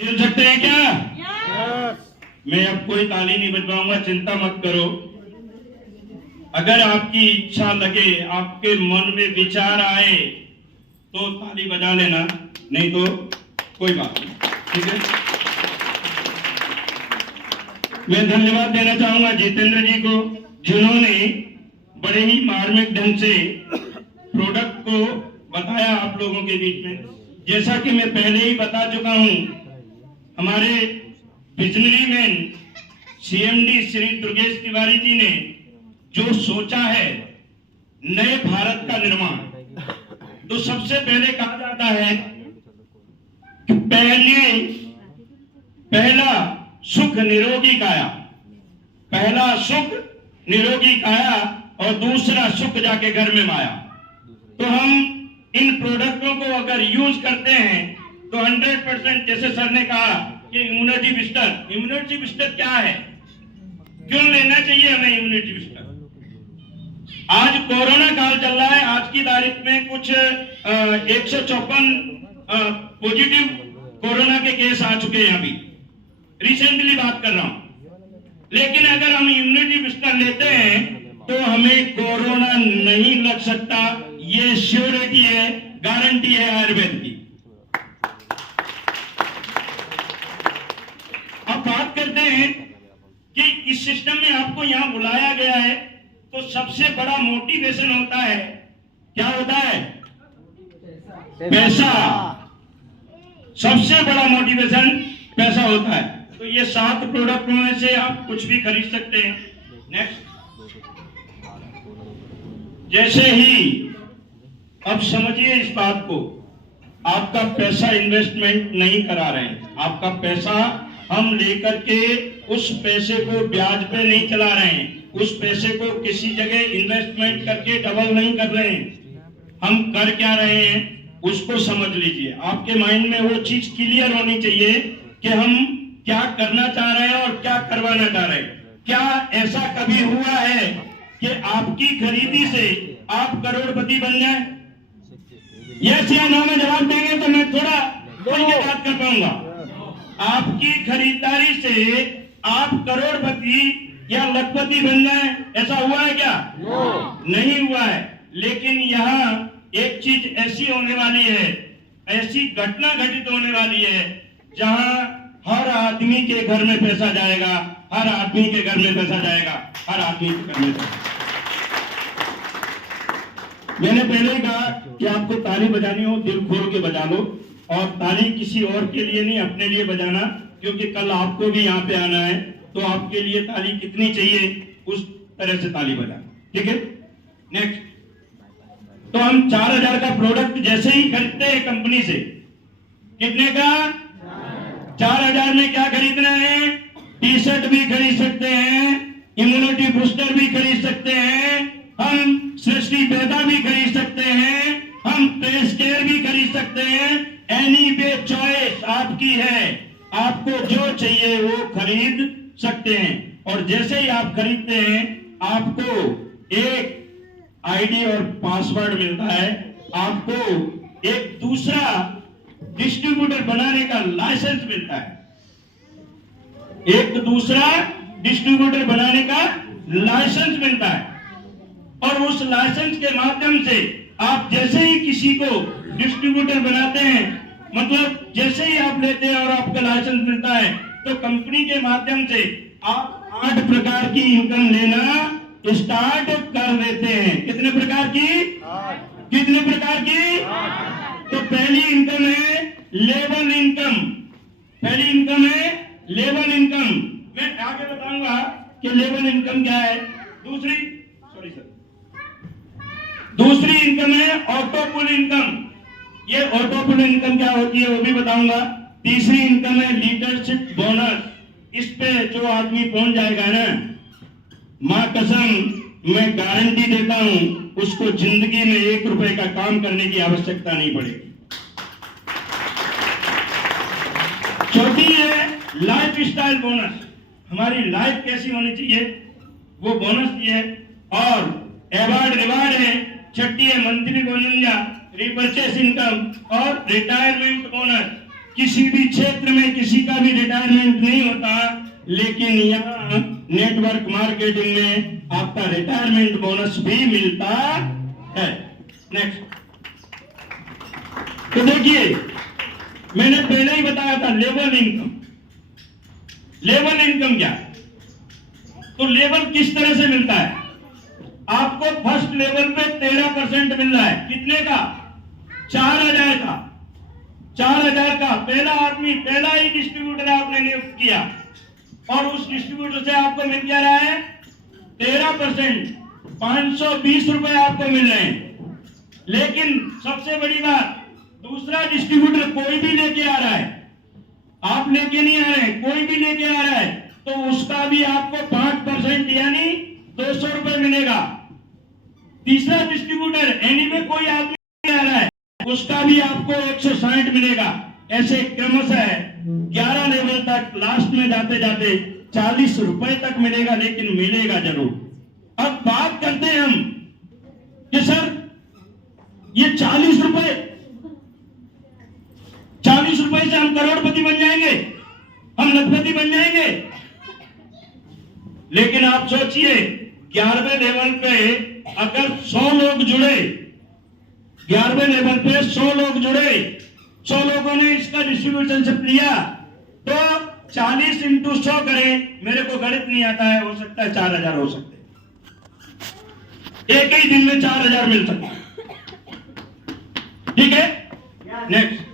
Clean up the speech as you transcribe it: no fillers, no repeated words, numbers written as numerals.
खेल सकते हैं क्या? मैं अब कोई ताली नहीं बजवाऊंगा, चिंता मत करो। अगर आपकी इच्छा लगे, आपके मन में विचार आए तो ताली बजा लेना, नहीं तो कोई बात नहीं, ठीक है। मैं धन्यवाद देना चाहूंगा जितेंद्र जी को, जिन्होंने बड़े ही मार्मिक ढंग से प्रोडक्ट को बताया आप लोगों के बीच में। जैसा कि मैं पहले ही बता चुका हूं, हमारे visionary man CMD Shri Durgesh Tiwari ji ने जो सोचा है नए भारत का निर्माण, तो सबसे पहले कहा जाता है कि पहला सुख निरोगी काया, पहला सुख निरोगी काया और दूसरा सुख जाके घर में माया। तो हम इन प्रोडक्टों को अगर यूज करते हैं तो 100%, जैसे सर ने कहा कि इम्यूनिटी बूस्टर क्या है, क्यों लेना चाहिए हमें इम्यूनिटी बूस्टर? आज कोरोना काल चल रहा है, आज की तारीख में कुछ 154 पॉजिटिव कोरोना के केस आ चुके हैं, अभी रिसेंटली बात कर रहा हूं। लेकिन अगर हम इम्यूनिटी बूस्टर लेते हैं तो हमें कोरोना नहीं लग सकता, ये श्योरिटी है, गारंटी है आयुर्वेद की। अब बात करते हैं कि इस सिस्टम में आपको यहां बुलाया गया है, तो सबसे बड़ा मोटिवेशन होता है, क्या होता है? पैसा। सबसे बड़ा मोटिवेशन पैसा होता है। तो ये 7 प्रोडक्ट में से आप कुछ भी खरीद सकते हैं। नेक्स्ट, जैसे ही अब समझिए इस बात को, आपका पैसा इन्वेस्टमेंट नहीं करा रहे हैं, आपका पैसा हम लेकर के उस पैसे को ब्याज पे नहीं चला रहे हैं, उस पैसे को किसी जगह इन्वेस्टमेंट करके डबल नहीं कर रहे हैं। हम कर क्या रहे हैं उसको समझ लीजिए। आपके माइंड में वो चीज क्लियर होनी चाहिए कि हम क्या करना चाह रहे हैं और क्या करवाना चाह रहे हैं। क्या ऐसा कभी हुआ है कि आपकी खरीदी से आप करोड़पति बन जाए? यस या नो में जवाब देंगे तो मैं थोड़ा खुल के बात कर पाऊंगा। आपकी खरीदारी से आप करोड़पति या लखपति बन जाए, ऐसा हुआ है क्या? नहीं हुआ है। लेकिन यहाँ एक चीज ऐसी होने वाली है, ऐसी घटना घटित होने वाली है, जहां हर आदमी के घर में पैसा जाएगा, हर आदमी के घर में पैसा जाएगा, हर आदमी के घर में पैसा। मैंने पहले ही कहा कि आपको ताली बजानी हो दिल खोल के बजा लो, और ताली किसी और के लिए नहीं, अपने लिए बजाना, क्योंकि कल आपको भी यहाँ पे आना है, तो आपके लिए ताली कितनी चाहिए उस तरह से ताली बजाना, ठीक है। नेक्स्ट, तो हम 4000 का प्रोडक्ट जैसे ही खरीदते हैं कंपनी से, कितने का? 4000 में क्या खरीदना है? टी शर्ट भी खरीद सकते हैं, इम्यूनिटी बूस्टर भी खरीद सकते हैं, हम सृष्टि पैदा भी खरीद सकते हैं, हम प्रेस केयर भी खरीद सकते हैं। एनी वे चॉइस आपकी है, आपको जो चाहिए वो खरीद सकते हैं। और जैसे ही आप खरीदते हैं आपको एक आईडी और पासवर्ड मिलता है, आपको एक दूसरा डिस्ट्रीब्यूटर बनाने का लाइसेंस मिलता है, एक दूसरा डिस्ट्रीब्यूटर बनाने का लाइसेंस मिलता है। और उस लाइसेंस के माध्यम से आप जैसे ही किसी को डिस्ट्रीब्यूटर बनाते हैं, मतलब जैसे ही आप लेते हैं और आपका लाइसेंस मिलता है, तो कंपनी के माध्यम से आप 8 प्रकार की इनकम लेना स्टार्ट कर देते हैं। कितने प्रकार की? कितने प्रकार की? तो पहली इनकम है लेवल इनकम, पहली इनकम है लेवल इनकम। मैं आगे बताऊंगा कि लेवल इनकम क्या है। दूसरी इनकम है ऑटोपुल इनकम। ये ऑटोपुल इनकम क्या होती है वो भी बताऊंगा। तीसरी इनकम है लीडरशिप बोनस। इस पे जो आदमी पहुंच जाएगा ना, मां कसम मैं गारंटी देता हूं, उसको जिंदगी में 1 रुपए का काम करने की आवश्यकता नहीं पड़ेगी। चौथी है लाइफ स्टाइल बोनस। हमारी लाइफ कैसी होनी चाहिए वो बोनस की है। और अवार्ड रिवार्ड है। छठी है मंथली बोनस, रिपर्चेस इनकम और रिटायरमेंट बोनस। किसी भी क्षेत्र में किसी का भी रिटायरमेंट नहीं होता, लेकिन यहाँ नेटवर्क मार्केटिंग में आपका रिटायरमेंट बोनस भी मिलता है। नेक्स्ट। तो देखिए, मैंने पहले ही बताया था लेवल इनकम। लेवल इनकम क्या है? तो लेवल किस तरह से मिलता है? आपको फर्स्ट लेवल पे 13% मिल रहा है। कितने का? 4000 का। 4000 का पहला आदमी, पहला ही डिस्ट्रीब्यूटर आपने नियुक्त किया और उस डिस्ट्रीब्यूटर से आपको मिल क्या रहा है? 13%, 520 रुपए आपको मिल रहे हैं। लेकिन सबसे बड़ी बात, दूसरा डिस्ट्रीब्यूटर कोई भी लेके आ रहा है, आप लेके नहीं आ रहे, कोई भी लेके आ रहा है, तो उसका भी आपको 5% यानी 200 रुपए मिलेगा। तीसरा डिस्ट्रीब्यूटर एनीवे कोई आदमी आ रहा है, उसका भी आपको 160 मिलेगा। ऐसे क्रमशः 11 लेवल तक, लास्ट में जाते जाते 40 रुपए तक मिलेगा, लेकिन मिलेगा जरूर। अब बात करते हैं हम कि सर ये 40 रुपए से हम करोड़पति बन जाएंगे, हम लखपति बन जाएंगे। लेकिन आप सोचिए, 11वें लेवल पे अगर 100 लोग जुड़े, 11वें लेवल पे 100 लोग जुड़े, 100 लोगों ने इसका डिस्ट्रीब्यूशनशिप लिया, तो 40 इंटू 100 करें, मेरे को गणित नहीं आता है, हो सकता है 4000 हो सकते हैं। एक ही दिन में 4000 मिल सकता है। ठीक है, नेक्स्ट।